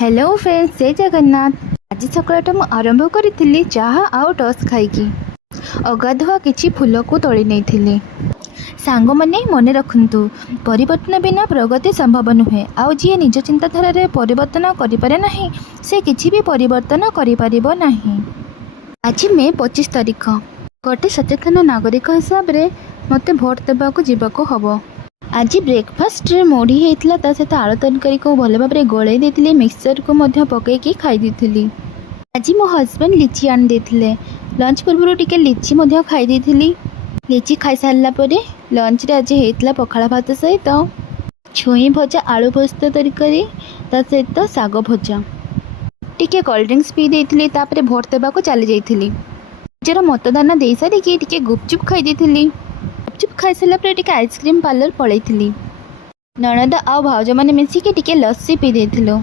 Hello friends, जय जगन्नाथ। आज सकाळटा मु आरंभ करी चाहा आउ टॉस खाइकी अगाधुआ किछि फूल को तोड़ी नहीं सांग मैंने मन रखु परिवर्तन बिना प्रगति संभव नुहे। आउ जी निज चिंताधारा रे परिवर्तन करिपारे नाही से किछि भी परिवर्तन करिपारिबो नाही। आज मे 25 तारिख। गोटे सचेतन नागरिक हिसाब रे मते भोट देबाकू जीवाकू हबो। आज ब्रेकफास्ट रे मुढ़ी होता ता सहित आलू तरकारी को भल भाव में गोले देती मिक्सचर को पकईकी खाई देती। आज मो हजबैंड लिची आनी देथिले। लंच पूर्व टिके लिची खाई देती। लिची खाई सारा पर लंच रे आज होता पखाला भात सहित छुई भजा आलू पोस्त तरकारी ता सहित साग भजा टिके कोल्ड ड्रिंक्स पी देती। तापर भोट देवाक चली जाइली। निजर मतदान दे सारिकी टिके गुपचुप खाई देती। गुपचुप खाई सारा पर टिके आइसक्रीम पार्लर पलैली। ननद आ भाउज मैंने मिसिकी टिके लस्सी पी देथिलु।